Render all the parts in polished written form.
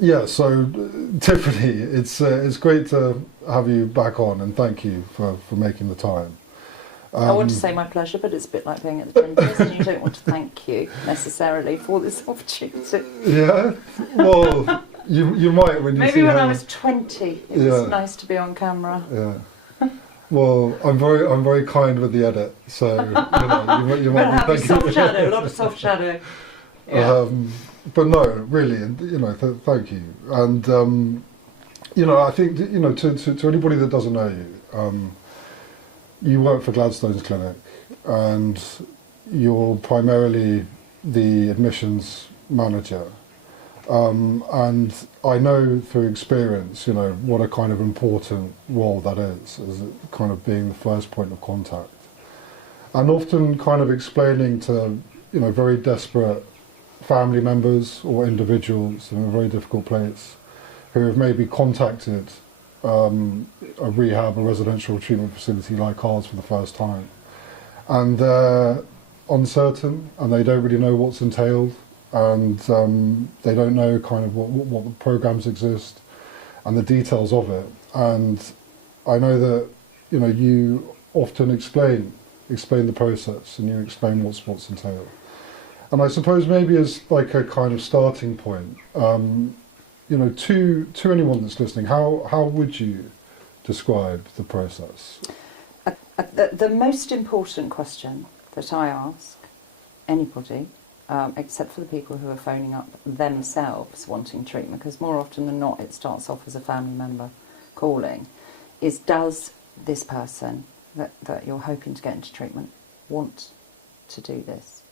Yeah, so Tiffany, it's great to have you back on, and thank you for making the time. I want to say my pleasure, but it's a bit like being at the dentist, and you don't want to thank you necessarily for this opportunity. Yeah, well, you might when you Maybe see when how, I was 20, it was nice to be on camera. Yeah. Well, I'm very kind with the edit, so you But might have be a soft shadow, a lot of soft shadow. Yeah. But no, really, thank you. And I think to anybody that doesn't know you, you work for Gladstones Clinic, and you're primarily the admissions manager. And I know through experience, what a kind of important role that is, as it kind of being the first point of contact. And often kind of explaining to, very desperate family members or individuals in a very difficult place who have maybe contacted a rehab or residential treatment facility like ours for the first time. And they're uncertain and they don't really know what's entailed, and they don't know kind of what the programs exist and the details of it. And I know that you often explain the process, and you explain what's entailed. And I suppose maybe as like a kind of starting point, to anyone that's listening, how would you describe the process? The most important question that I ask anybody, except for the people who are phoning up themselves wanting treatment, because more often than not it starts off as a family member calling, is does this person that you're hoping to get into treatment want to do this?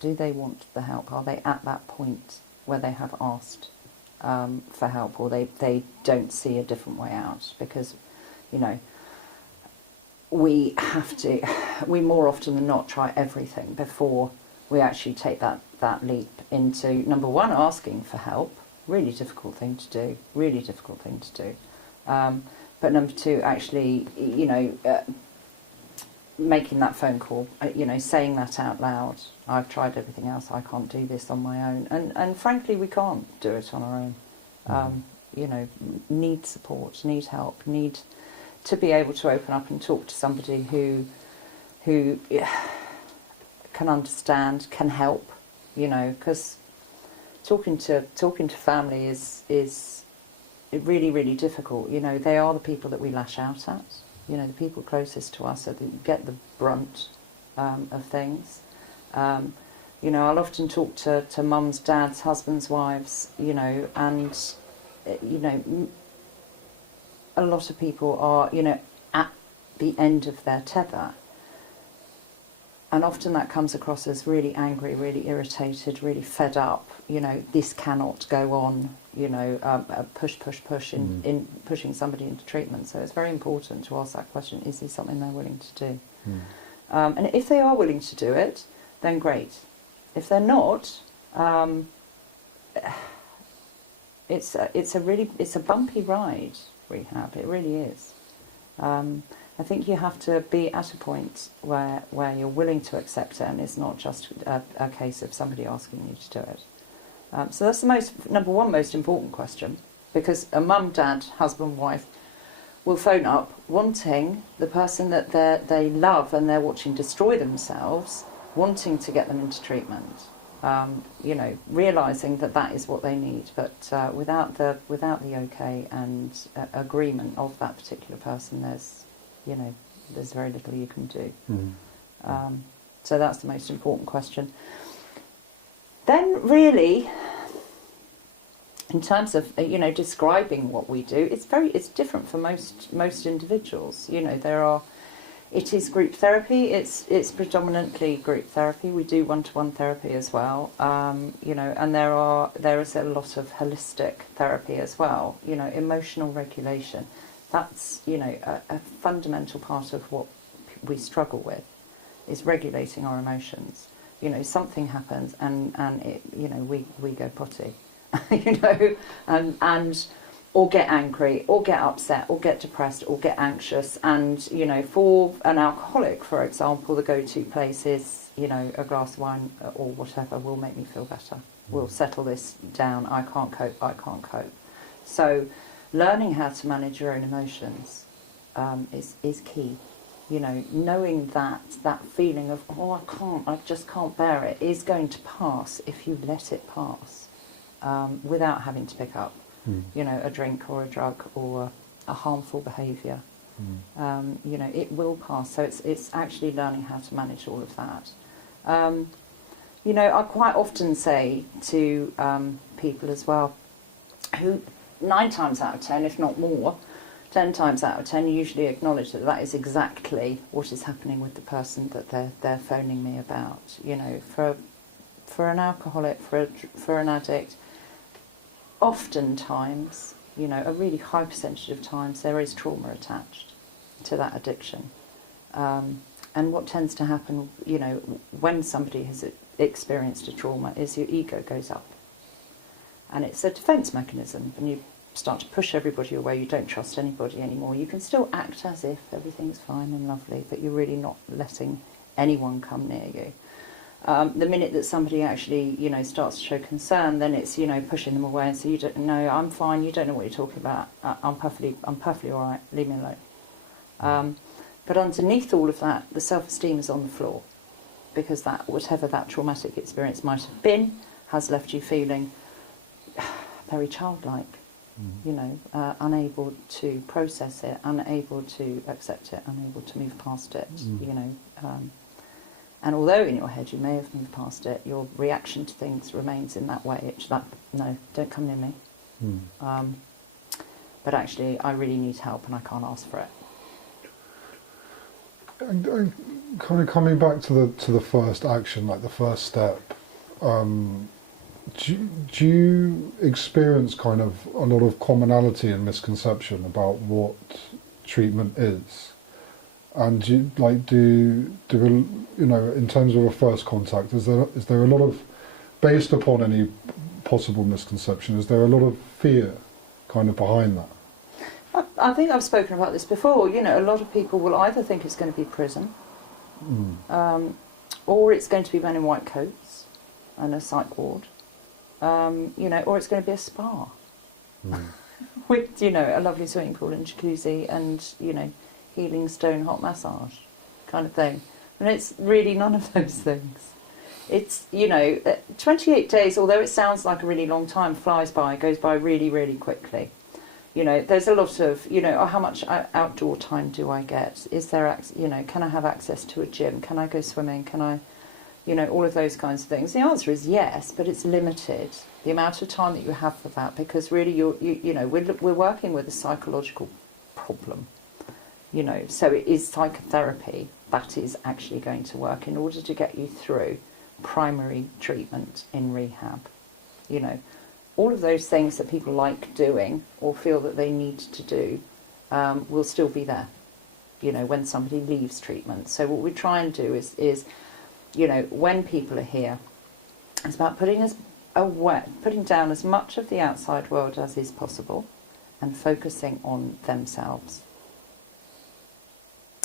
Do they want the help? Are they at that point where they have asked for help, or they don't see a different way out? Because, we more often than not try everything before we actually take that leap into, number one, asking for help. Really difficult thing to do. But number two, actually, making that phone call, saying that out loud. I've tried everything else, I can't do this on my own. And frankly, we can't do it on our own. Need support, need help, need to be able to open up and talk to somebody who can understand, can help, because talking to family is really, really difficult. They are the people that we lash out at. The people closest to us that get the brunt of things. I'll often talk to mums, dads, husbands, wives, and, a lot of people are, at the end of their tether. And often that comes across as really angry, really irritated, really fed up. This cannot go on. Push in pushing somebody into treatment. So it's very important to ask that question: is this something they're willing to do? And if they are willing to do it, then great. If they're not, it's a bumpy ride. Rehab, it really is. I think you have to be at a point where you're willing to accept it, and it's not just a case of somebody asking you to do it. So that's the number one most important question, because a mum, dad, husband, wife will phone up wanting the person that they love and they're watching destroy themselves, wanting to get them into treatment. Realising that is what they need, but without the okay and agreement of that particular person, there's very little you can do. So that's the most important question. Then, really, in terms of describing what we do, it's different for most individuals. It is group therapy. It's predominantly group therapy. We do one-to-one therapy as well. And there is a lot of holistic therapy as well. Emotional regulation. That's a fundamental part of what we struggle with, is regulating our emotions. Something happens and it, we go potty, and or get angry, or get upset, or get depressed, or get anxious. And, for an alcoholic, for example, the go-to place is, a glass of wine or whatever will make me feel better. we'll settle this down. I can't cope. So learning how to manage your own emotions is key. You know, knowing that feeling of, I just can't bear it, is going to pass if you let it pass, without having to pick up, you know, a drink or a drug or a harmful behaviour. You know, it will pass. So it's actually learning how to manage all of that. You know, I quite often say to people as well, who 9 times out of 10, if not more, 10 times out of 10 usually acknowledge that that is exactly what is happening with the person that they're phoning me about. You know, for an alcoholic, for an addict, oftentimes, you know, a really high percentage of times there is trauma attached to that addiction. And what tends to happen, you know, when somebody has experienced a trauma is your ego goes up. And it's a defence mechanism, and you start to push everybody away, you don't trust anybody anymore. You can still act as if everything's fine and lovely, but you're really not letting anyone come near you. The minute that somebody actually, you know, starts to show concern, then it's, you know, pushing them away and say, you don't know, I'm fine, you don't know what you're talking about, I'm perfectly all right, leave me alone. But underneath all of that, the self-esteem is on the floor, because that, whatever that traumatic experience might have been, has left you feeling very childlike. You know, unable to process it, unable to accept it, unable to move past it, you know. And although in your head you may have moved past it, your reaction to things remains in that way. It's like, no, don't come near me. But actually, I really need help and I can't ask for it. And kind of coming back to the first action, like the first step, do you experience kind of a lot of commonality and misconception about what treatment is? And do you know, in terms of a first contact, is there a lot of, based upon any possible misconception, is there a lot of fear kind of behind that? I think I've spoken about this before. You know, a lot of people will either think it's going to be prison, or it's going to be men in white coats and a psych ward. You know, or it's going to be a spa with, you know, a lovely swimming pool and jacuzzi and, you know, healing stone hot massage kind of thing. And it's really none of those things. It's, you know, 28 days, although it sounds like a really long time, flies by, goes by really, really quickly. You know, there's a lot of, you know, how much outdoor time do I get? Is there, you know, can I have access to a gym? Can I go swimming? Can I... You know, all of those kinds of things. The answer is yes, but it's limited, the amount of time that you have for that, because really you know, we're working with a psychological problem, you know, so it is psychotherapy that is actually going to work in order to get you through primary treatment in rehab. You know, all of those things that people like doing or feel that they need to do will still be there, you know, when somebody leaves treatment. So what we try and do is you know, when people are here, it's about putting down as much of the outside world as is possible and focusing on themselves.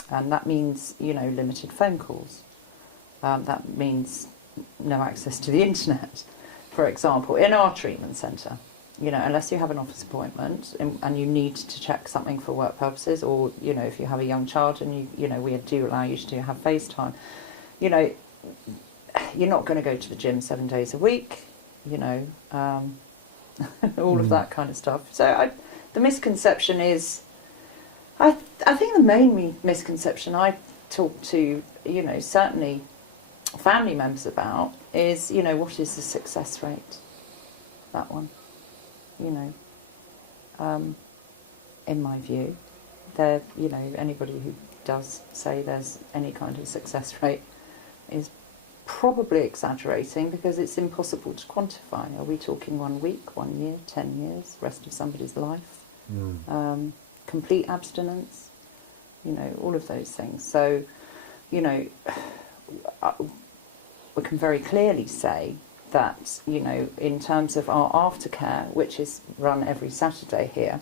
And that means, you know, limited phone calls. That means no access to the internet, for example, in our treatment centre. You know, unless you have an office appointment and you need to check something for work purposes, or, you know, if you have a young child and you know, we do allow you to have FaceTime, you know, you're not going to go to the gym 7 days a week, you know, all of that kind of stuff. So the misconception is, I think the main misconception I talk to, you know, certainly family members about is, you know, what is the success rate? That one, you know, in my view, there, you know, anybody who does say there's any kind of success rate is probably exaggerating, because it's impossible to quantify. Are we talking 1 week, 1 year, 10 years, rest of somebody's life? Complete abstinence? You know, all of those things. So, you know, we can very clearly say that, you know, in terms of our aftercare, which is run every Saturday here,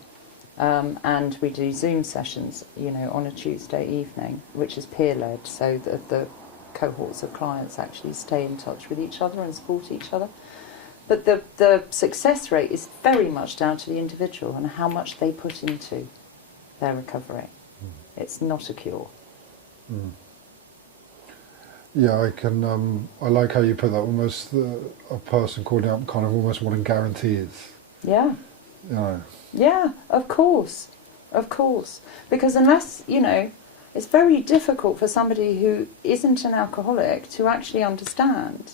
and we do Zoom sessions, you know, on a Tuesday evening, which is peer-led, so that the cohorts of clients actually stay in touch with each other and support each other. But the success rate is very much down to the individual and how much they put into their recovery. It's not a cure. Yeah, I can. I like how you put that. Almost a person calling up, kind of almost wanting guarantees. Yeah. You know. Yeah, of course. Because unless, it's very difficult for somebody who isn't an alcoholic to actually understand,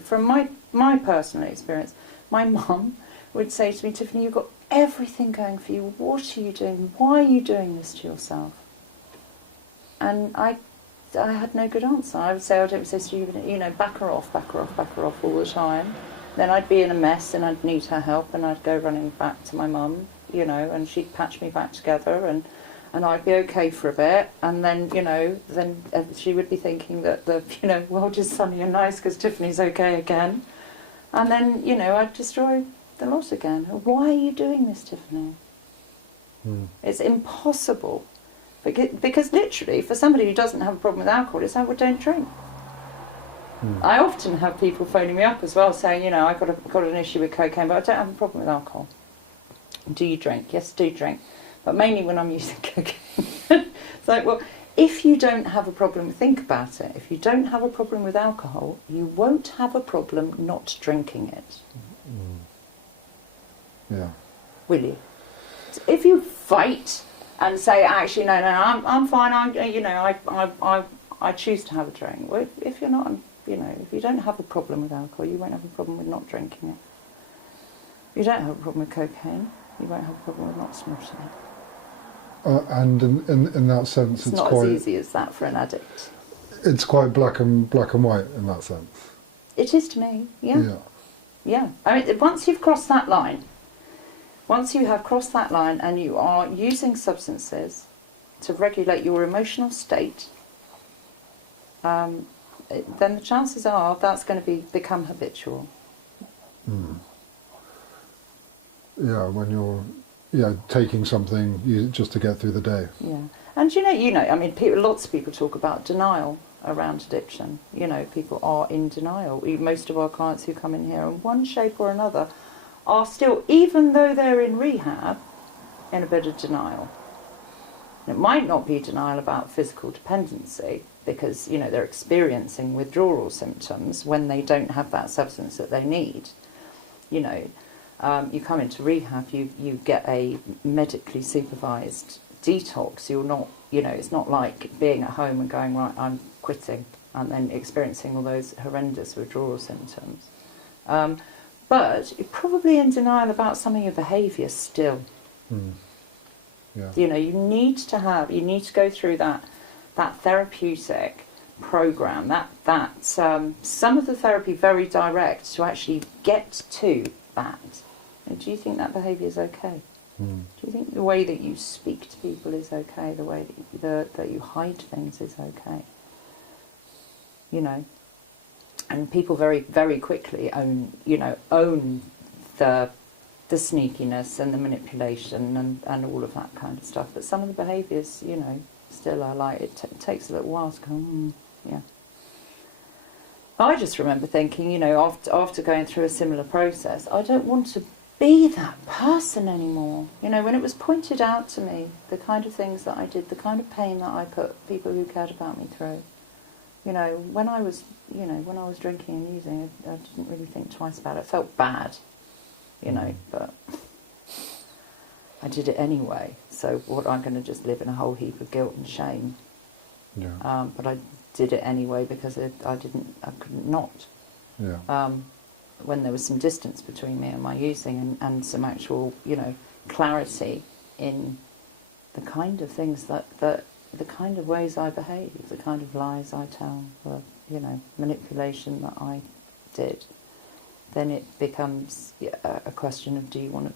from my personal experience, my mum would say to me, Tiffany, you've got everything going for you. What are you doing? Why are you doing this to yourself? And I had no good answer. I would say, I don't say stupid, back her off all the time. Then I'd be in a mess and I'd need her help and I'd go running back to my mum, and she'd patch me back together and I'd be okay for a bit. And then, then she would be thinking that well, just sunny and nice because Tiffany's okay again. And then, I'd destroy the lot again. Why are you doing this, Tiffany? It's impossible. Because literally, for somebody who doesn't have a problem with alcohol, it's like, well, don't drink. I often have people phoning me up as well saying, I've got an issue with cocaine, but I don't have a problem with alcohol. Do you drink? Yes, do drink. But mainly when I'm using cocaine. It's like, well, if you don't have a problem, think about it. If you don't have a problem with alcohol, you won't have a problem not drinking it. Yeah. Will you? If you fight and say, actually, no, I'm fine. I choose to have a drink. Well, if you're not, if you don't have a problem with alcohol, you won't have a problem with not drinking it. If you don't have a problem with cocaine, you won't have a problem with not snorting it. And in that sense, it's not quite, as easy as that for an addict. It's quite black and white in that sense. It is to me. Yeah. I mean, once you've crossed that line. Once you have crossed that line and you are using substances to regulate your emotional state, then the chances are that's going to become habitual. Yeah, when you're taking something just to get through the day. Yeah, and I mean, lots of people talk about denial around addiction. People are in denial. Most of our clients who come in here, in one shape or another, are still, even though they're in rehab, in a bit of denial. And it might not be denial about physical dependency because, they're experiencing withdrawal symptoms when they don't have that substance that they need. You come into rehab, you get a medically supervised detox. You're not, it's not like being at home and going, right, I'm quitting, and then experiencing all those horrendous withdrawal symptoms. But you're probably in denial about some of your behaviour still. Yeah. You need to go through that therapeutic program, that some of the therapy very direct to actually get to that. And do you think that behaviour is okay? Do you think the way that you speak to people is okay? The way that you hide things is okay? And people very, very quickly own the sneakiness and the manipulation and all of that kind of stuff. But some of the behaviours, still are like, it takes a little while to go, yeah. I just remember thinking, after going through a similar process, I don't want to be that person anymore. When it was pointed out to me, the kind of things that I did, the kind of pain that I put people who cared about me through. When I was drinking and using, I didn't really think twice about it. I felt bad, but I did it anyway. So what, I'm going to just live in a whole heap of guilt and shame. Yeah. But I did it anyway because I couldn't not. Yeah. When there was some distance between me and my using and some actual, clarity in the kind of things that the kind of ways I behave, the kind of lies I tell, the manipulation that I did, then it becomes a question of, do you want to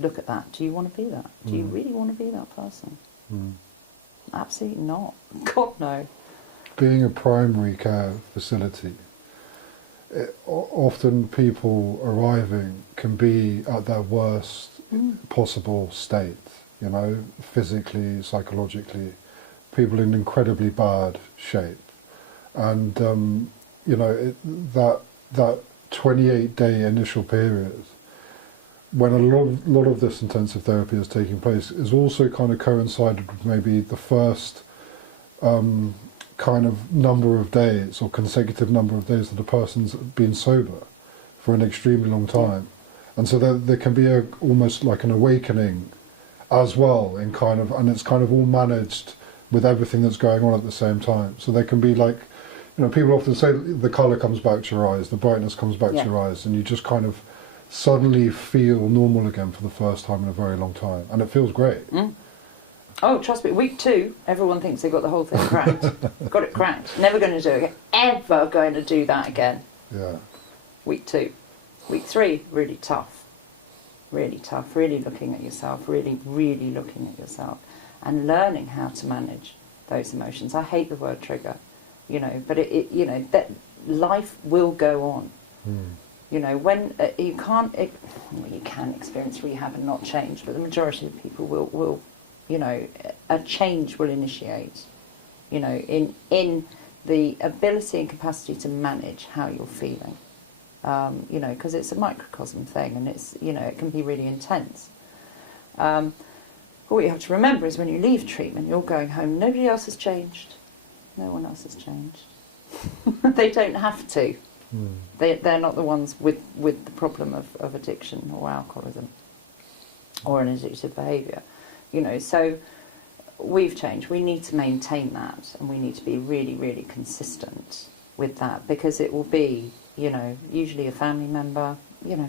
look at that? Do you want to be that? Do you really want to be that person? Absolutely not. God, no. Being a primary care facility, often people arriving can be at their worst possible state, physically, psychologically, people in incredibly bad shape. And, that 28-day initial period, when a lot of this intensive therapy is taking place, is also kind of coincided with maybe the first kind of number of days or consecutive number of days that a person's been sober for an extremely long time. And so there can be almost like an awakening as well, in kind of, and it's kind of all managed with everything that's going on at the same time. So there can be like, people often say the colour comes back to your eyes, the brightness comes back to your eyes, and you just kind of suddenly feel normal again for the first time in a very long time. And it feels great. Oh, trust me, week 2, everyone thinks they got the whole thing cracked. Got it cracked. Never going to do it again. Ever going to do that again. Yeah. Week 2. Week 3, really tough. Really tough. Really looking at yourself. Really, really looking at yourself. And learning how to manage those emotions. I hate the word trigger, but that life will go on. When you can't, you can experience rehab and not change, but the majority of people will a change will initiate, in the ability and capacity to manage how you're feeling, because it's a microcosm thing, and it's, it can be really intense. What you have to remember is when you leave treatment, you're going home, nobody else has changed. No one else has changed. They don't have to. They're not the ones with the problem of addiction or alcoholism or an addictive behaviour. So we've changed. We need to maintain that, and we need to be really, really consistent with that, because it will be, usually a family member,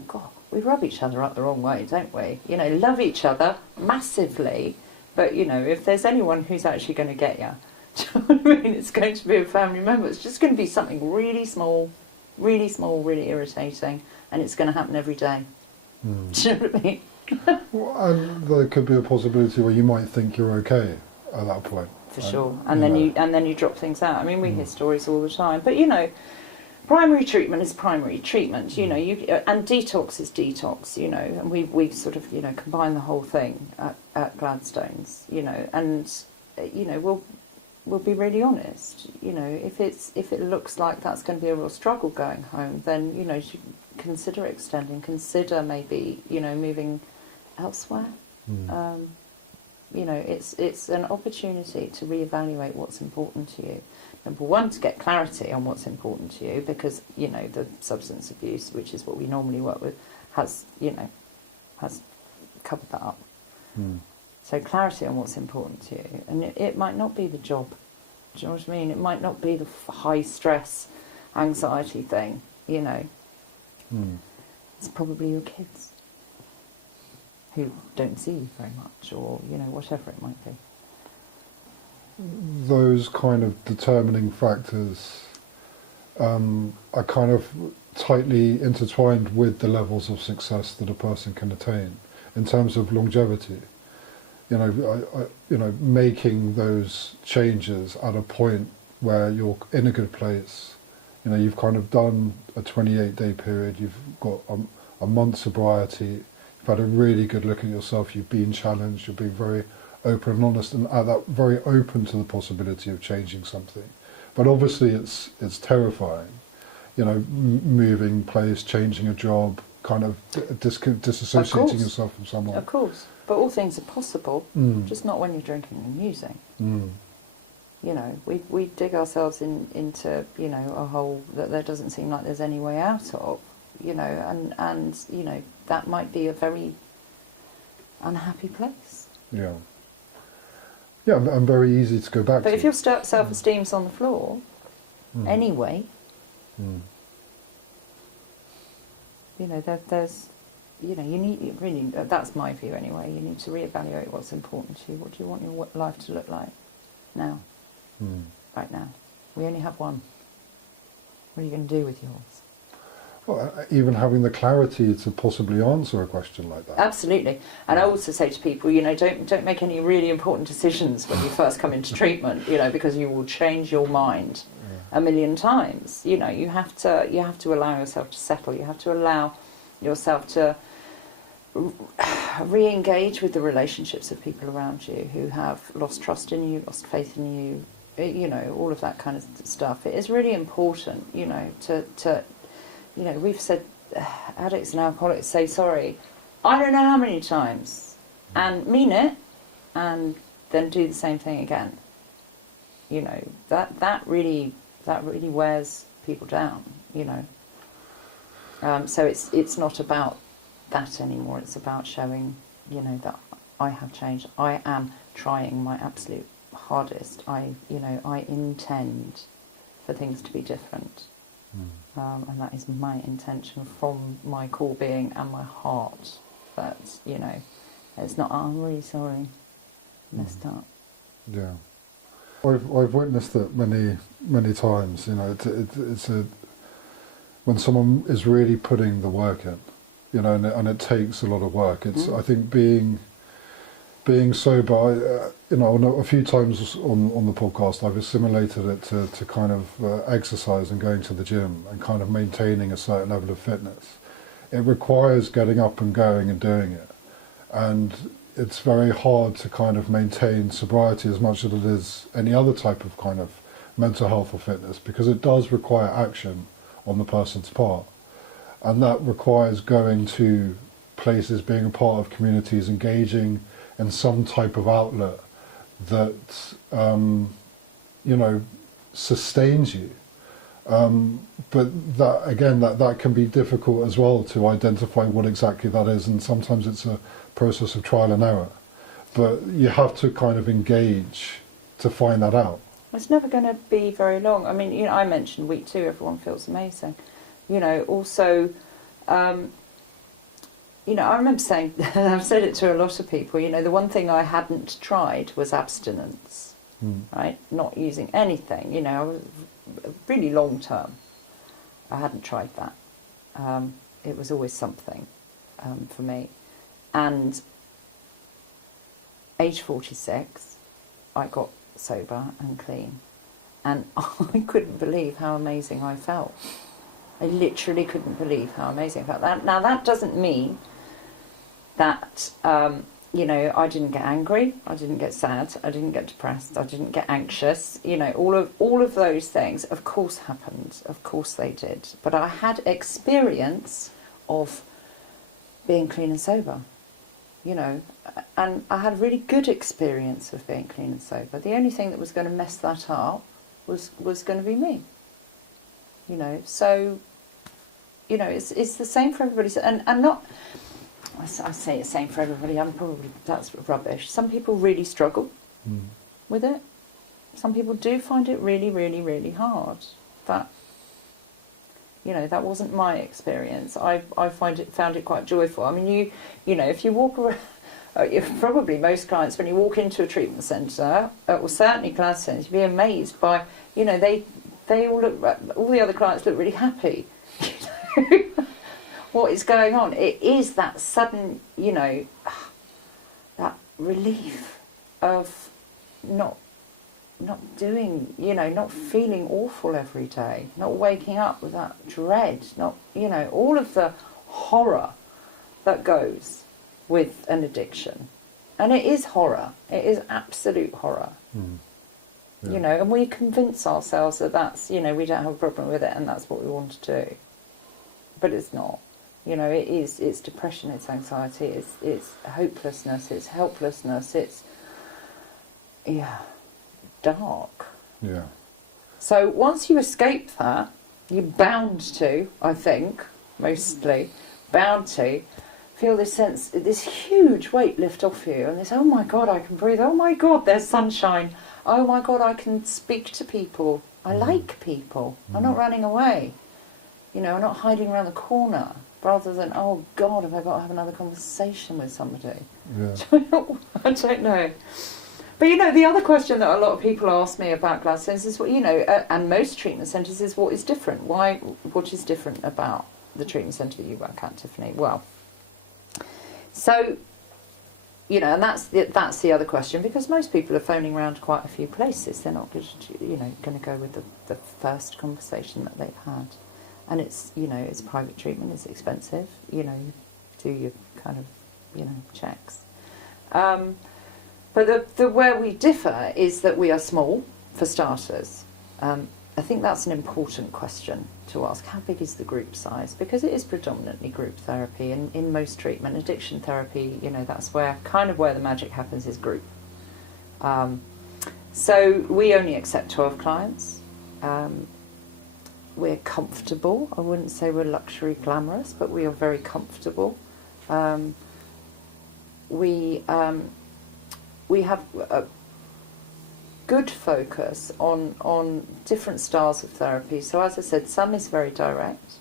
God, we rub each other up the wrong way, don't we? Love each other massively, but, if there's anyone who's actually going to get you, do you know what I mean? It's going to be a family member. It's just going to be something really small, really irritating, and it's going to happen every day. Do you know what I mean? Well, and there could be a possibility where you might think you're okay at that point. For sure. And then you drop things out. I mean, we hear stories all the time. But primary treatment is primary treatment. And detox is detox. And we sort of combine the whole thing at Gladstones. And we'll be really honest. If it looks like that's going to be a real struggle going home, then you should consider extending. Consider maybe moving elsewhere. It's an opportunity to reevaluate what's important to you. Number one, to get clarity on what's important to you, because the substance abuse, which is what we normally work with, has covered that up. So clarity on what's important to you, and it might not be the job. Do you know what I mean? It might not be the high stress, anxiety thing. It's probably your kids who don't see you very much, or whatever it might be. Those kind of determining factors are kind of tightly intertwined with the levels of success that a person can attain in terms of longevity. Making those changes at a point where you're in a good place. You've kind of done a 28-day period, you've got a month sobriety, you've had a really good look at yourself, you've been challenged, you're being very open and honest, and at that very open to the possibility of changing something. But obviously it's terrifying, moving place, changing a job, kind of disassociating yourself from someone. Of course, but all things are possible, just not when you're drinking and using. We dig ourselves into a hole that there doesn't seem like there's any way out of, and that might be a very unhappy place. Yeah, and very easy to go back to. But if your self-esteem's on the floor, anyway, there's, you need, really, that's my view anyway, you need to reevaluate what's important to you. What do you want your life to look like now? Right now. We only have one. What are you going to do with yours? Well, even having the clarity to possibly answer a question like that. Absolutely. And I also say to people, don't make any really important decisions when you first come into treatment, because you will change your mind a million times. You have to allow yourself to settle. You have to allow yourself to re-engage with the relationships of people around you who have lost trust in you, lost faith in you, all of that kind of stuff. It is really important, to you know, we've said addicts and alcoholics say sorry, I don't know how many times, and mean it, and then do the same thing again. You know, that really wears people down. You know, so it's not about that anymore. It's about showing, you know, that I have changed. I am trying my absolute hardest. I intend for things to be different, and that is my intention from my core being and my heart. That, you know, it's not, oh, I'm really sorry, messed up. Yeah, I've witnessed it many times. You know, it's when someone is really putting the work in, you know, and it takes a lot of work. It's I think being sober. You know, a few times on the podcast, I've assimilated it to kind of exercise and going to the gym and kind of maintaining a certain level of fitness. It requires getting up and going and doing it, and it's very hard to kind of maintain sobriety as much as it is any other type of kind of mental health or fitness, because it does require action on the person's part, and that requires going to places, being a part of communities, engaging in some type of outlet that you know, sustains you. But that, again, that can be difficult as well to identify what exactly that is, and sometimes it's a process of trial and error. But you have to kind of engage to find that out. It's never going to be very long. I mean, you know, I mentioned week 2, everyone feels amazing. You know, also, you know, I remember saying, I've said it to a lot of people, you know, the one thing I hadn't tried was abstinence, right? Not using anything, you know, really long term. I hadn't tried that. It was always something for me. And age 46, I got sober and clean. And I couldn't believe how amazing I felt. I literally couldn't believe how amazing I felt. Now, that doesn't mean that, you know, I didn't get angry, I didn't get sad, I didn't get depressed, I didn't get anxious. You know, all of those things, of course, happened. Of course they did. But I had experience of being clean and sober, you know, and I had a really good experience of being clean and sober. The only thing that was going to mess that up was going to be me, you know. So, you know, it's the same for everybody, and not. I say it's the same for everybody. That's rubbish. Some people really struggle with it. Some people do find it really, really, really hard. That, you know, that wasn't my experience. I found it quite joyful. I mean, you know, if you walk around, probably most clients, when you walk into a treatment centre, or certainly Gladstones, you'd be amazed by, you know, they all look, all the other clients look really happy. You know? What is going on? It is that sudden, you know, that relief of not doing, you know, not feeling awful every day, not waking up with that dread, not, you know, all of the horror that goes with an addiction. And it is horror. It is absolute horror. Yeah. You know, and we convince ourselves that that's, you know, we don't have a problem with it and that's what we want to do. But it's not. You know, it's depression, it's anxiety, it's hopelessness, it's helplessness, it's, dark. Yeah. So once you escape that, you're bound to, I think, mostly, bound to feel this sense, this huge weight lift off you, and this, oh my God, I can breathe, oh my God, there's sunshine, oh my God, I can speak to people, I like people, I'm not running away, you know, I'm not hiding around the corner. Rather than, oh God, have I got to have another conversation with somebody? Yeah. I don't know. But you know, the other question that a lot of people ask me about Gladstones is, what, you know, and most treatment centres is, what is different? What is different about the treatment centre that you work at, Tiffany? Well, so, you know, and that's the other question, because most people are phoning around quite a few places. They're not, you know, going to go with the first conversation that they've had. And it's, you know, it's private treatment, it's expensive, you know, you do your kind of, you know, checks. But the where we differ is that we are small, for starters. I think that's an important question to ask. How big is the group size? Because it is predominantly group therapy, and in most treatment, addiction therapy, that's where the magic happens, is group. So we only accept 12 clients. We're comfortable. I wouldn't say we're luxury glamorous, but we are very comfortable. We have a good focus on different styles of therapy. So as I said, some is very direct,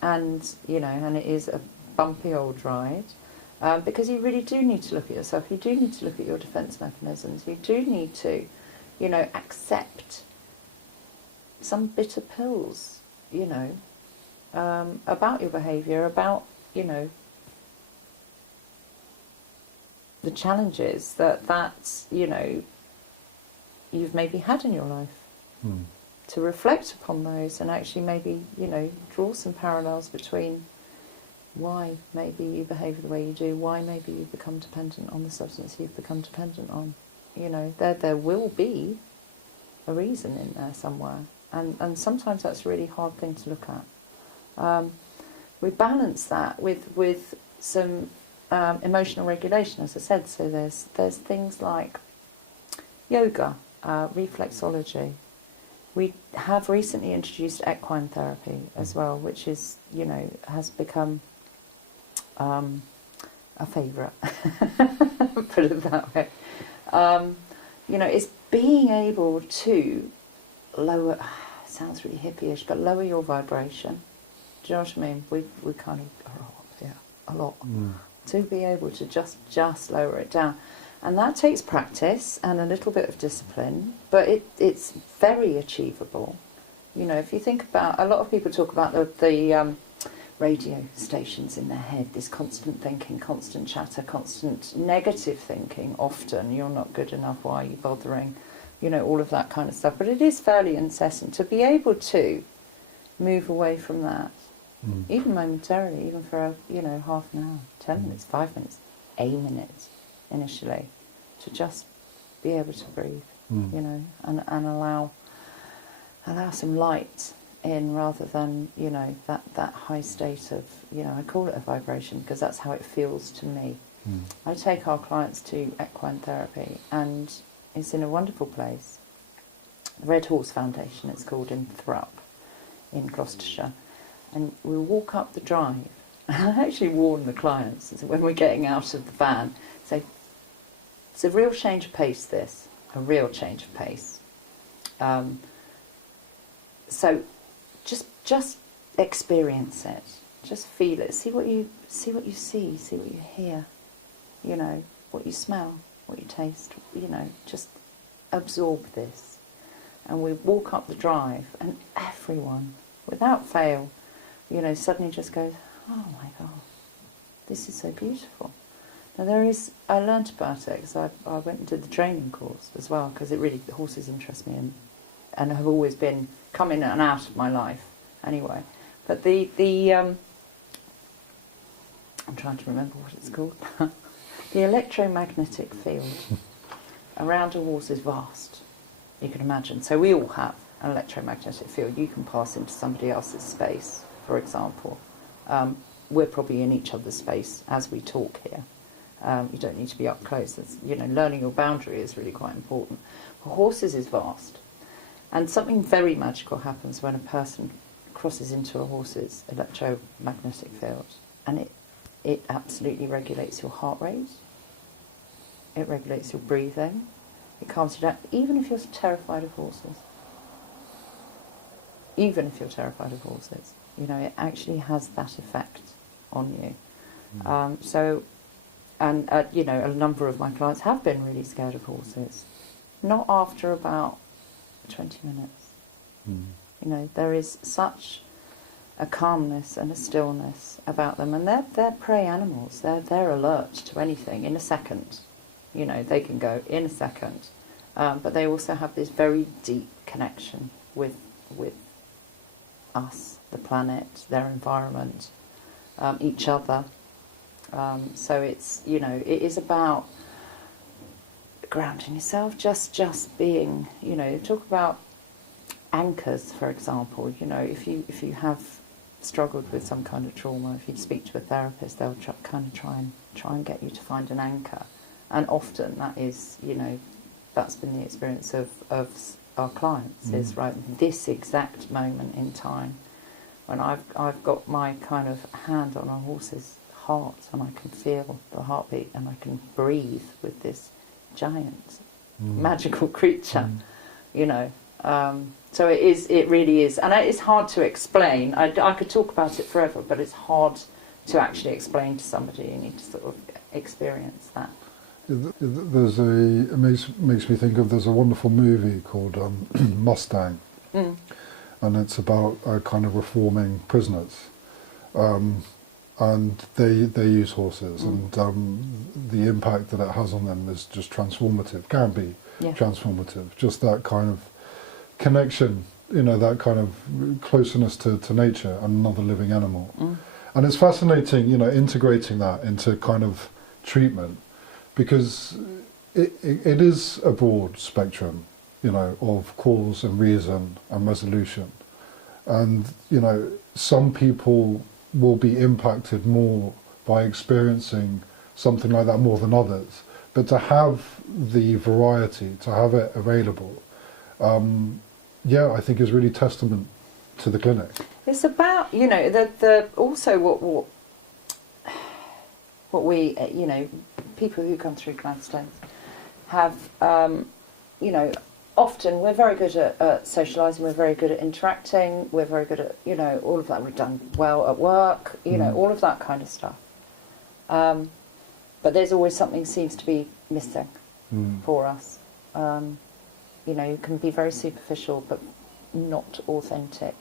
and it is a bumpy old ride, because you really do need to look at yourself. You do need to look at your defence mechanisms. You do need to, accept some bitter pills, about your behaviour, about, the challenges that you've maybe had in your life. To reflect upon those and actually maybe, draw some parallels between why maybe you behave the way you do, why maybe you've become dependent on the substance you've become dependent on. There will be a reason in there somewhere. And sometimes that's a really hard thing to look at. We balance that with some emotional regulation, as I said. So there's things like yoga, reflexology. We have recently introduced equine therapy as well, which is, has become a favourite, put it that way. It's being able to lower, sounds really hippie-ish, but lower your vibration. Do you know what I mean? We kind of are up here a lot. To be able to just lower it down. And that takes practice and a little bit of discipline, but it's very achievable. If you think about, a lot of people talk about the radio stations in their head, this constant thinking, constant chatter, constant negative thinking. Often, you're not good enough, why are you bothering? All of that kind of stuff. But it is fairly incessant. To be able to move away from that, even momentarily, even for half an hour, 10 minutes, 5 minutes, a minute initially, to just be able to breathe, and allow some light in, rather than that high state of, I call it a vibration because that's how it feels to me. I take our clients to equine therapy, and it's in a wonderful place, the Red Horse Foundation it's called, in Thrupp in Gloucestershire, and we walk up the drive. I actually warn the clients when we're getting out of the van, say, it's a real change of pace, this, a real change of pace. So just experience it, just feel it, see what you see, see what you hear, what you smell, what you taste, just absorb this. And we walk up the drive, and everyone, without fail, suddenly just goes, oh my God, this is so beautiful. Now I learnt about it because I went and did the training course as well, because the horses interest me and have always been coming in and out of my life anyway. But I'm trying to remember what it's called. The electromagnetic field around a horse is vast, you can imagine. So we all have an electromagnetic field. You can pass into somebody else's space, for example. We're probably in each other's space as we talk here. You don't need to be up close. Learning your boundary is really quite important. For horses is vast. And something very magical happens when a person crosses into a horse's electromagnetic field. And it absolutely regulates your heart rate. It regulates your breathing. It calms you down, even if you're terrified of horses. Even if you're terrified of horses. It actually has that effect on you. A number of my clients have been really scared of horses. Not after about 20 minutes. There is such a calmness and a stillness about them, and they're prey animals. They're alert to anything in a second. They can go in a second, but they also have this very deep connection with us, the planet, their environment, each other. So it's it is about grounding yourself, just being. Talk about anchors, for example. You know, if you have struggled with some kind of trauma, if you speak to a therapist, they'll try and get you to find an anchor, and often that is, you know, that's been the experience of our clients, is right this exact moment in time when I've got my kind of hand on a horse's heart and I can feel the heartbeat and I can breathe with this giant magical creature, you know. So it really is, and it's hard to explain. I could talk about it forever, but it's hard to actually explain to somebody. You need to sort of experience that. There's it makes me think of, there's a wonderful movie called Mustang, and it's about kind of reforming prisoners, and they use horses, and the impact that it has on them is just transformative, can be transformative, just that kind of connection, you know, that kind of closeness to nature and another living animal. And it's fascinating, you know, integrating that into kind of treatment, because it is a broad spectrum, you know, of cause and reason and resolution. And, you know, some people will be impacted more by experiencing something like that more than others. But to have the variety, to have it available, I think is really testament to the clinic. It's about, you know, the also what we, you know, people who come through Gladstones have, you know, often we're very good at socialising, we're very good at interacting, we're very good at, you know, all of that. We've done well at work, you know, all of that kind of stuff. But there's always something seems to be missing for us. You know, you can be very superficial but not authentic.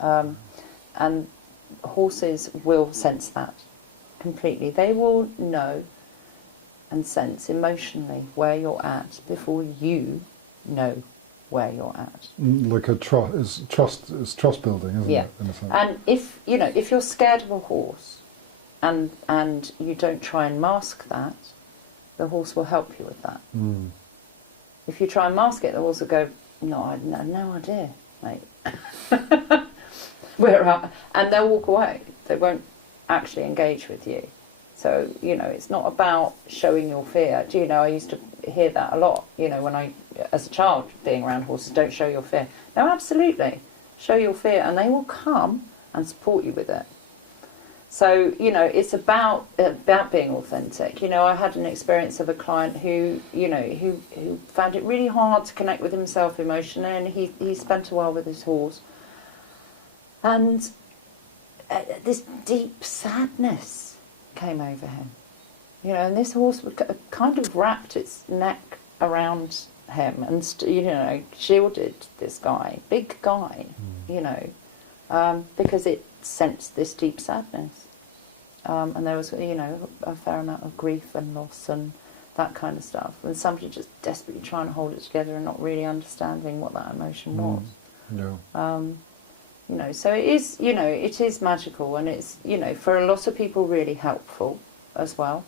And horses will sense that completely. They will know and sense emotionally where you're at before you know where you're at. Like a trust building, isn't it? In a sense. And if, you know, if you're scared of a horse and you don't try and mask that, the horse will help you with that. If you try and mask it, the horse will go, no, I had no idea, mate. And they'll walk away. They won't actually engage with you. So, you know, it's not about showing your fear. Do you know, I used to hear that a lot, you know, when as a child, being around horses, don't show your fear. No, absolutely. Show your fear and they will come and support you with it. So, you know, it's about being authentic. You know, I had an experience of a client who, you know, who found it really hard to connect with himself emotionally, and he spent a while with his horse. And this deep sadness came over him. You know, and this horse kind of wrapped its neck around him and, you know, shielded this guy, big guy, you know, because it sensed this deep sadness. And there was, you know, a fair amount of grief and loss and that kind of stuff. And somebody just desperately trying to hold it together and not really understanding what that emotion was. You know, so it is, you know, it is magical, and it's, you know, for a lot of people really helpful as well.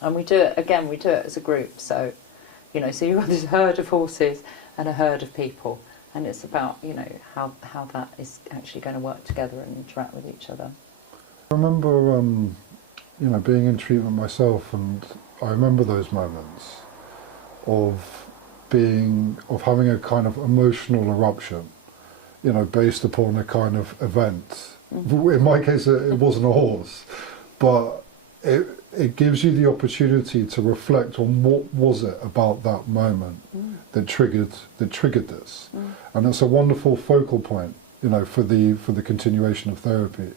And we do it as a group. So, you know, so you've got this herd of horses and a herd of people. And it's about, you know, how that is actually going to work together and interact with each other. I remember, you know, being in treatment myself, and I remember those moments of having a kind of emotional eruption, you know, based upon a kind of event. In my case, it wasn't a horse, but it gives you the opportunity to reflect on what was it about that moment that triggered this, and it's a wonderful focal point, you know, for the continuation of therapy,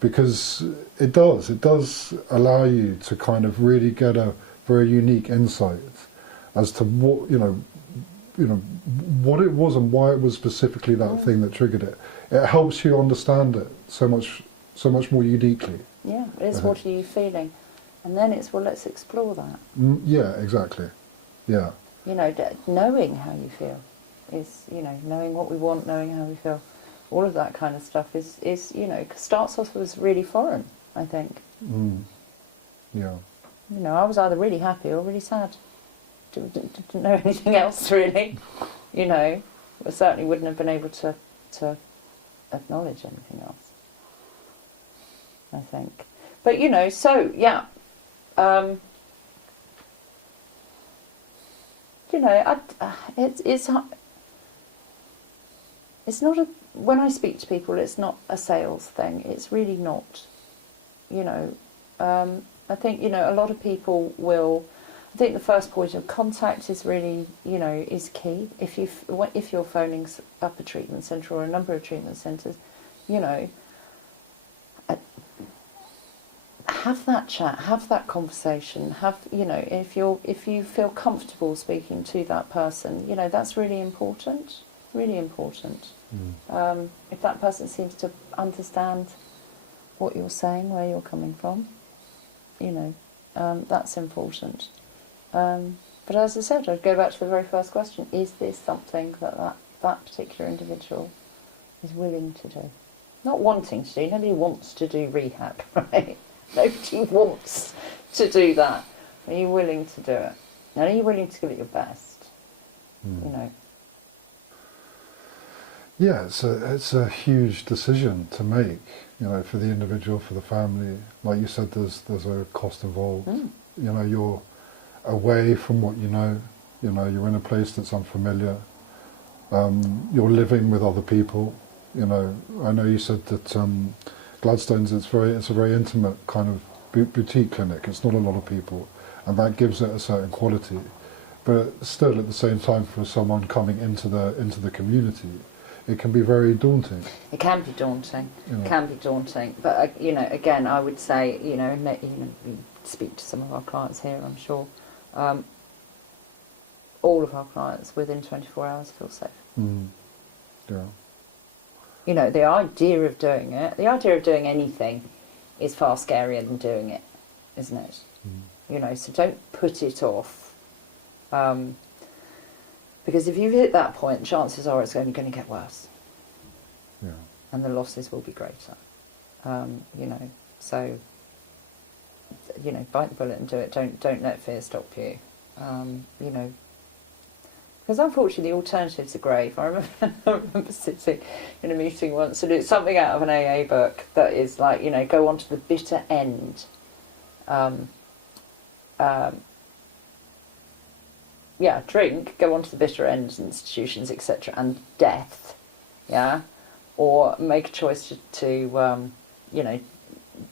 because it does allow you to kind of really get a very unique insight as to what you know what it was and why it was specifically that thing that triggered it. It helps you understand it so much more uniquely. Yeah, it's what are you feeling? And then it's, well, let's explore that. Yeah, exactly. Yeah. You know, knowing how you feel is, you know, knowing what we want, knowing how we feel, all of that kind of stuff is you know, starts off as really foreign, I think. Yeah. You know, I was either really happy or really sad. Didn't know anything else, really, you know. I certainly wouldn't have been able to acknowledge anything else, I think. But, you know, so, yeah. You know, it's not when I speak to people, it's not a sales thing. It's really not, you know. I think, you know, a lot of people will, I think the first point of contact is really, you know, is key. If you're phoning up a treatment centre or a number of treatment centres, you know, have that chat, have that conversation, you know, if you feel comfortable speaking to that person, you know, that's really important, really important. If that person seems to understand what you're saying, where you're coming from, you know, that's important. But as I said, I'd go back to the very first question: is this something that particular individual is willing to do? Not wanting to do. Nobody wants to do rehab, right? Nobody wants to do that. Are you willing to do it? And are you willing to give it your best? You know. Yeah, it's a huge decision to make, you know, for the individual, for the family. Like you said, there's a cost involved. You know, you're away from what you know, you're in a place that's unfamiliar. You're living with other people, you know. I know you said that Gladstones, it's a very intimate kind of boutique clinic. It's not a lot of people, and that gives it a certain quality. But still, at the same time, for someone coming into the community, it can be very daunting. It can be daunting. You know. It can be daunting. But you know, again, I would say, you know, we speak to some of our clients here, I'm sure. All of our clients within 24 hours feel safe. Yeah. You know, the idea of doing anything is far scarier than doing it, isn't it? You know, so don't put it off. Because if you've hit that point, chances are it's only going to get worse. Yeah. And the losses will be greater. You know, so, you know, bite the bullet and do it. Don't let fear stop you. You know, because unfortunately the alternatives are grave. I remember sitting in a meeting once and it's something out of an AA book that is like, you know, go on to the bitter end. Drink, go on to the bitter end, institutions, etc., and death, yeah, or make a choice to you know,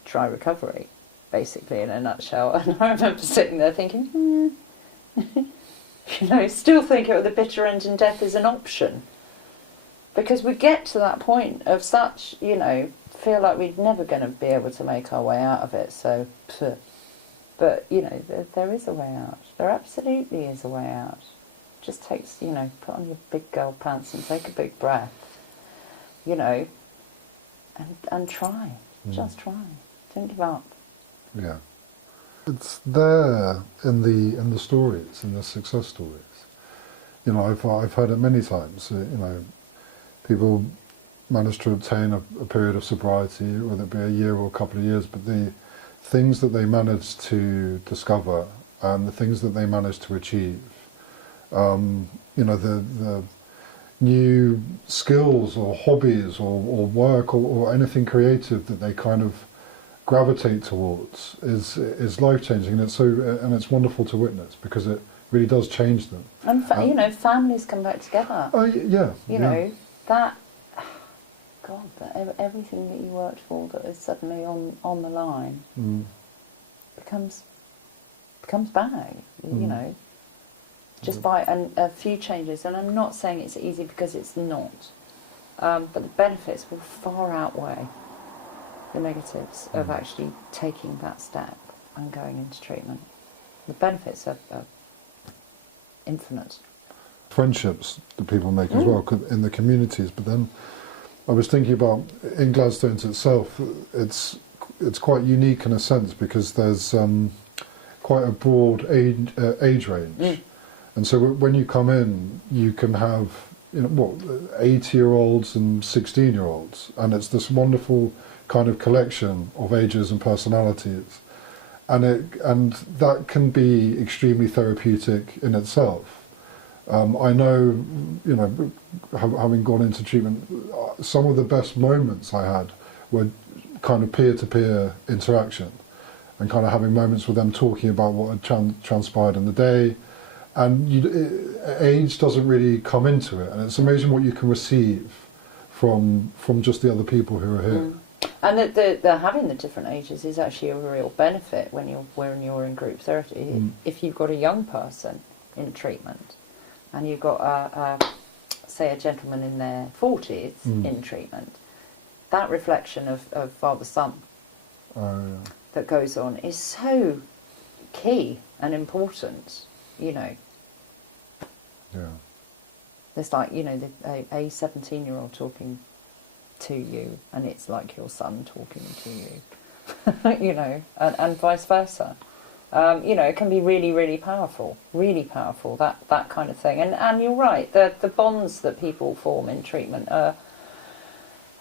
try recovery, basically, in a nutshell. And I remember sitting there thinking, you know, still thinking the bitter end and death is an option. Because we get to that point of such, you know, feel like we're never going to be able to make our way out of it, so, but, you know, there is a way out. There absolutely is a way out. It just takes, you know, put on your big girl pants and take a big breath, you know, and try. Just try. Don't give up. Yeah. It's there in the stories, in the success stories. You know, I've heard it many times. You know, people manage to obtain a period of sobriety, whether it be a year or a couple of years, but the things that they manage to discover and the things that they manage to achieve, you know, the new skills or hobbies or work or anything creative that they kind of gravitate towards is life-changing, and it's wonderful to witness because it really does change them. And you know, families come back together. Oh yeah. You know, that, God, everything that you worked for that is suddenly on the line becomes back. You know, just by a few changes. And I'm not saying it's easy because it's not, but the benefits will far outweigh the negatives of actually taking that step and going into treatment. The benefits are infinite. Friendships that people make as well in the communities, but then I was thinking about in Gladstones itself, it's quite unique in a sense because there's quite a broad age range, and so when you come in, you can have 80-year-olds and 16-year-olds, and it's this wonderful kind of collection of ages and personalities, and that can be extremely therapeutic in itself. I know, having gone into treatment, some of the best moments I had were kind of peer-to-peer interaction, and kind of having moments with them talking about what had transpired in the day. And age doesn't really come into it, and it's amazing what you can receive from just the other people who are here. Mm. And the having the different ages is actually a real benefit when you're in group therapy. Mm. If you've got a young person in treatment, and you've got say a gentleman in their 40s in treatment, that reflection of father-son that goes on is so key and important, Yeah. There's like, a 17-year-old talking to you, and it's like your son talking to you, and vice versa. It can be really, really powerful, that kind of thing. And you're right, the bonds that people form in treatment are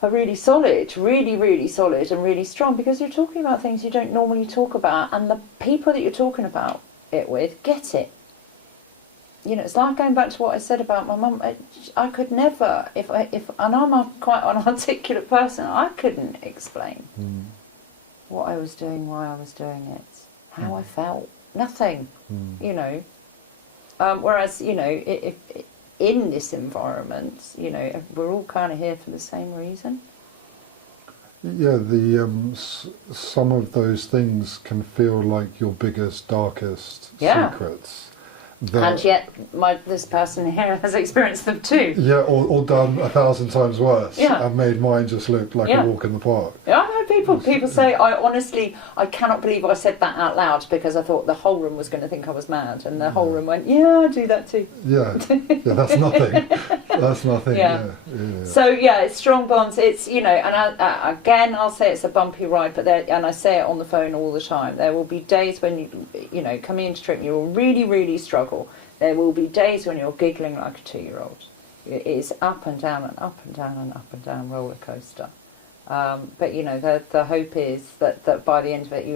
really solid, really, really solid and really strong, because you're talking about things you don't normally talk about, and the people that you're talking about it with get it. It's like going back to what I said about my mum. I could never, and I'm quite an articulate person, I couldn't explain what I was doing, why I was doing it, how I felt, nothing, whereas, if in this environment, we're all kind of here for the same reason. Yeah, some of those things can feel like your biggest, darkest secrets. And yet, this person here has experienced them too. Yeah, or done 1,000 times worse, and made mine just look like a walk in the park. Yeah, I've heard people say, I cannot believe I said that out loud, because I thought the whole room was going to think I was mad, and the whole room went, I do that too. Yeah, that's nothing. That's nothing. Yeah. So it's strong bonds. It's and I'll say it's a bumpy ride, but and I say it on the phone all the time. There will be days when you coming into treatment, you will really, really struggle. There will be days when you're giggling like a 2-year-old. It is up and down and up and down and up and down roller coaster. But the hope is that by the end of it,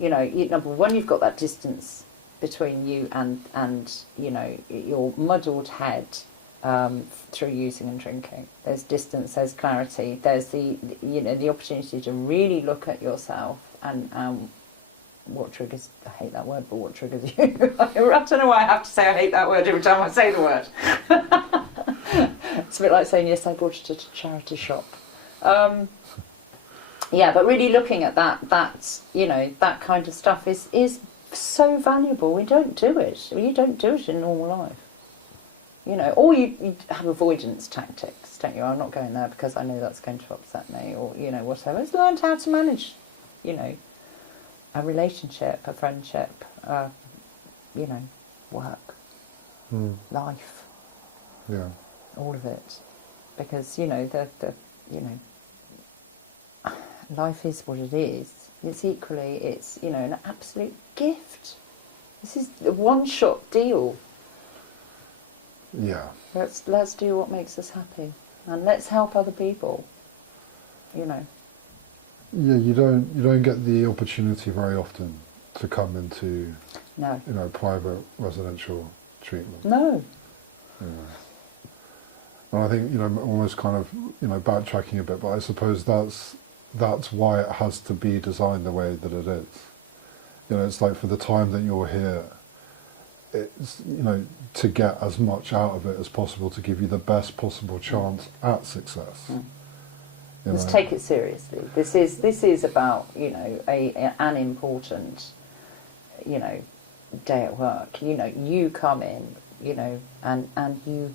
number one, you've got that distance between you and your muddled head through using and drinking. There's distance, there's clarity, there's the opportunity to really look at yourself and what triggers, I hate that word, but what triggers you? I don't know why I have to say I hate that word every time I say the word. It's a bit like saying, yes, I brought it to a charity shop. But really looking at that kind of stuff is so valuable. We don't do it. You don't do it in normal life. Or you have avoidance tactics, don't you? I'm not going there because I know that's going to upset me, or, whatever. It's learned how to manage, a relationship, a friendship, work, life, all of it, because life is what it is. It's equally, an absolute gift. This is a one-shot deal. Yeah. Let's do what makes us happy, and let's help other people. Yeah, you don't get the opportunity very often to come into private residential treatment. No. And I think almost kind of backtracking a bit, but I suppose that's why it has to be designed the way that it is. It's like, for the time that you're here, it's to get as much out of it as possible to give you the best possible chance at success. Let's take it seriously. This is about an important day at work. You come in and you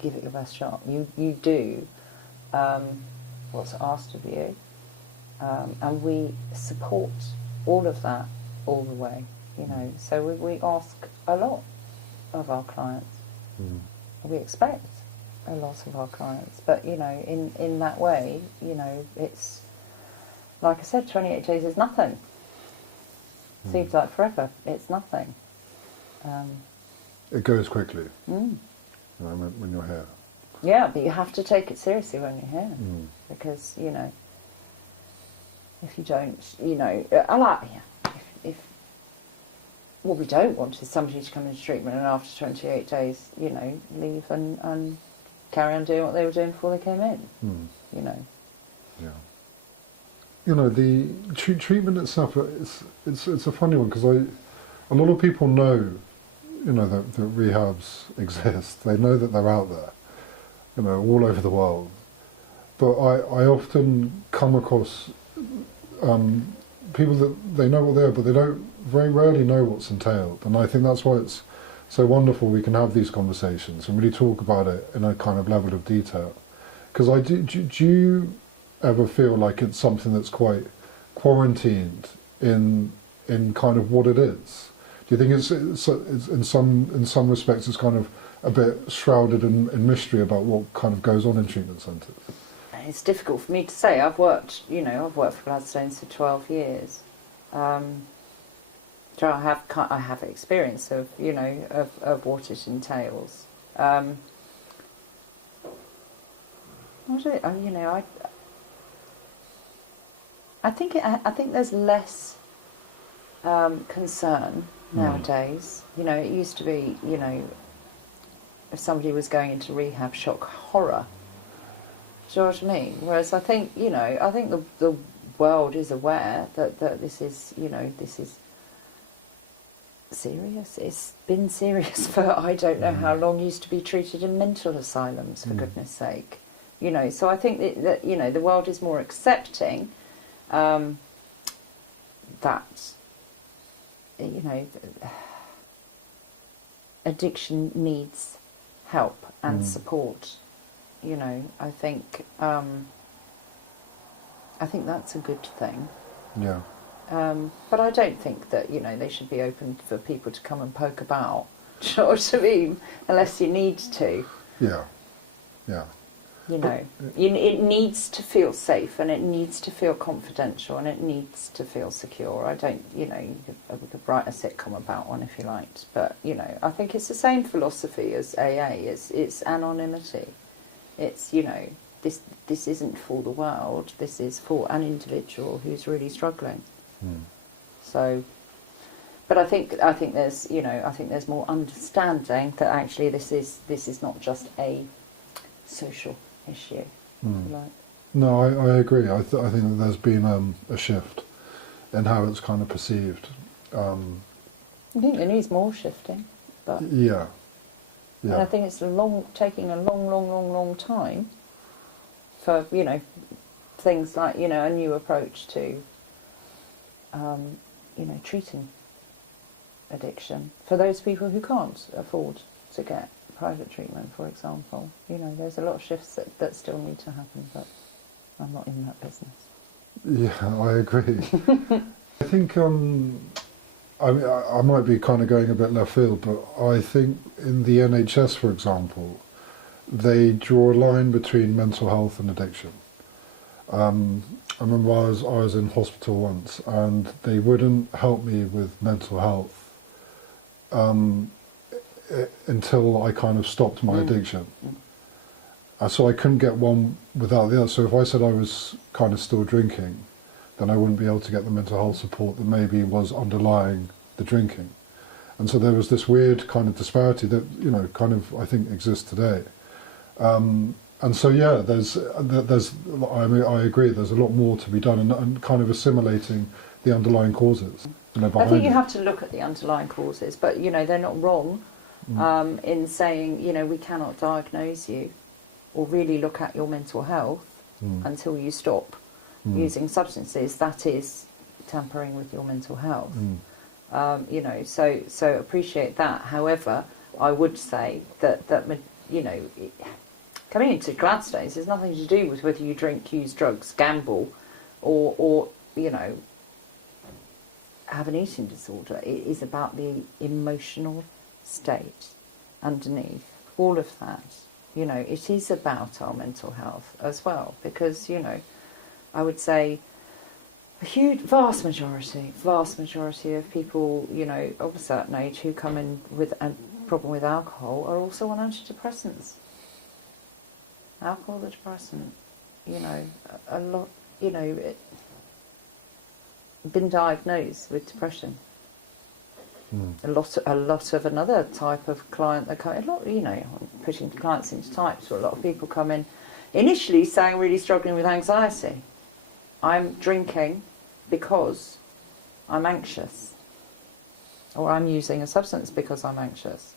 give it your best shot. You do what's asked of you, and we support all of that all the way. So we ask a lot of our clients. We expect a lot of our clients, but in that way, it's like I said, 28 days is nothing. Seems like forever. It's nothing. It goes quickly. When you're here. Yeah, but you have to take it seriously when you're here, because if you don't, if what we don't want is somebody to come into treatment and after 28 days, you know, leave and carry on doing what they were doing before they came in, you know. Yeah. You know, the treatment itself, it's a funny one, because a lot of people know, you know, that rehabs exist. They know that they're out there, you know, all over the world. But I often come across people that they know what they are, but they don't very rarely know what's entailed. And I think that's why it's so wonderful we can have these conversations and really talk about it in a kind of level of detail. Because do you ever feel like it's something that's quite quarantined in kind of what it is? Do you think it's in some respects it's kind of a bit shrouded in mystery about what kind of goes on in treatment centres? It's difficult for me to say. I've worked for Gladstones for 12 years. So I have experience of, you know, of what it entails. I think there's less concern nowadays. You know, it used to be, you know, if somebody was going into rehab, shock horror. Do you know what I mean? Whereas I think, you know, the world is aware that this is, you know, this is serious. It's been serious for I don't know how long. Used to be treated in mental asylums, for goodness sake. You know, so I think that you know, the world is more accepting that, you know, addiction needs help and support. You know, I think that's a good thing. Yeah. But I don't think that, you know, they should be open for people to come and poke about. Do you know what I mean? Unless you need to. Yeah. Yeah. You know, it needs to feel safe, and it needs to feel confidential, and it needs to feel secure. I don't, you know, we could write a sitcom about one if you liked, but, you know, I think it's the same philosophy as AA. It's anonymity. It's, you know, this isn't for the world. This is for an individual who's really struggling. So, but I think there's, you know, I think there's more understanding that actually this is not just a social issue. Like. No, I agree. I think that there's been a shift in how it's kind of perceived. I think there needs more shifting, but yeah. And I think it's taking a long time for, you know, things like, you know, a new approach to, you know, treating addiction for those people who can't afford to get private treatment, for example. You know, there's a lot of shifts that still need to happen, but I'm not in that business. Yeah, I agree. I think I mean, I might be kind of going a bit left field, but I think in the NHS, for example, they draw a line between mental health and addiction. I remember I was in hospital once, and they wouldn't help me with mental health until I kind of stopped my addiction. So I couldn't get one without the other. So if I said I was kind of still drinking, then I wouldn't be able to get the mental health support that maybe was underlying the drinking. And so there was this weird kind of disparity that, you know, kind of I think exists today. And so yeah, there's I mean, I agree. There's a lot more to be done, and kind of assimilating the underlying causes. You know, I think you have to look at the underlying causes, but you know they're not wrong in saying, you know, we cannot diagnose you or really look at your mental health until you stop using substances. That is tampering with your mental health. You know, so appreciate that. However, I would say that you know, coming into Gladstones has nothing to do with whether you drink, use drugs, gamble, or you know, have an eating disorder. It is about the emotional state underneath all of that. You know, it is about our mental health as well, because, you know, I would say a vast majority of people, you know, of a certain age who come in with a problem with alcohol are also on antidepressants. Alcohol, the depressant, you know, a lot, you know, been diagnosed with depression. A lot of another type of client that come, I'm pushing clients into types, where a lot of people come in initially saying really struggling with anxiety. I'm drinking because I'm anxious, or I'm using a substance because I'm anxious,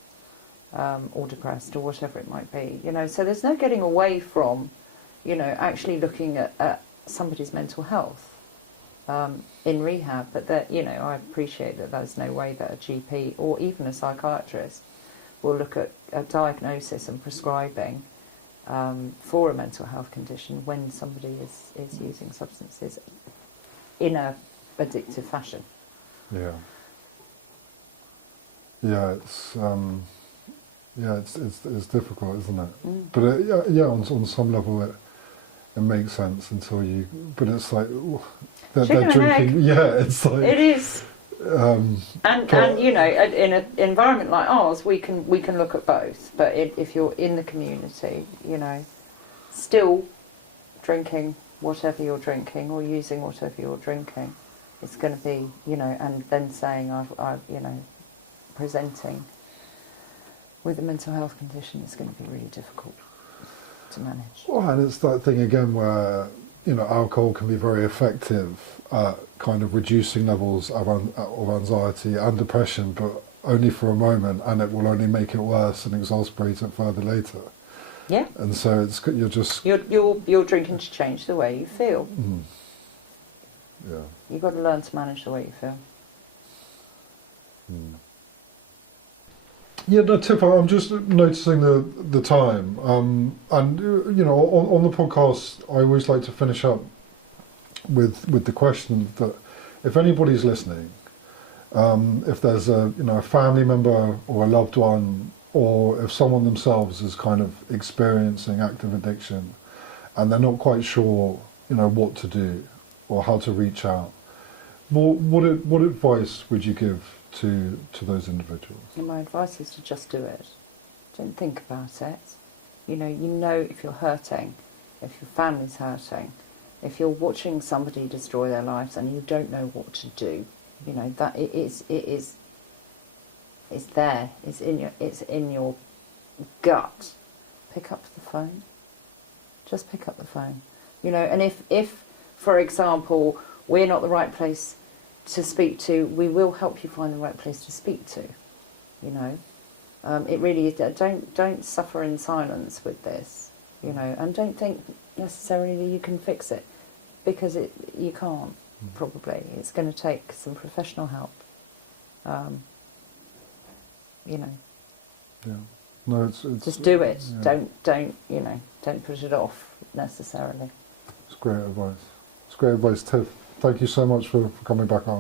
or depressed, or whatever it might be. So there's no getting away from, actually looking at somebody's mental health in rehab. But that, I appreciate that there's no way that a GP or even a psychiatrist will look at a diagnosis and prescribing for a mental health condition when somebody is using substances in a addictive fashion. Yeah. It's difficult, isn't it? Mm. But on some level it makes sense until you. But it's like they're drinking. Egg. Yeah, it's like it is. And in an environment like ours, we can look at both. But if you're in the community, still drinking whatever you're drinking or using whatever you're drinking, it's going to be, and then saying I've presenting with a mental health condition is going to be really difficult to manage. Well, and it's that thing again where alcohol can be very effective at kind of reducing levels of anxiety and depression, but only for a moment, and it will only make it worse and exasperate it further later. Yeah. And so you're drinking to change the way you feel. Mm. Yeah. You've got to learn to manage the way you feel. Mm. Yeah, no, Tiff, I'm just noticing the time, and on the podcast, I always like to finish up with the question that if anybody's listening, if there's a family member or a loved one, or if someone themselves is kind of experiencing active addiction, and they're not quite sure, what to do or how to reach out, what advice would you give to those individuals? And my advice is to just do it. Don't think about it. You know if you're hurting, if your family's hurting, if you're watching somebody destroy their lives and you don't know what to do, that it's there. It's in your gut. Pick up the phone. Just pick up the phone. And if for example we're not the right place to speak to, we will help you find the right place to speak to. It really is. Don't suffer in silence with this. And don't think necessarily that you can fix it, because you can't. Probably it's going to take some professional help. Yeah. No, it's just do it. Yeah. Don't put it off necessarily. It's great advice. It's great advice, Tiff. Thank you so much for coming back on.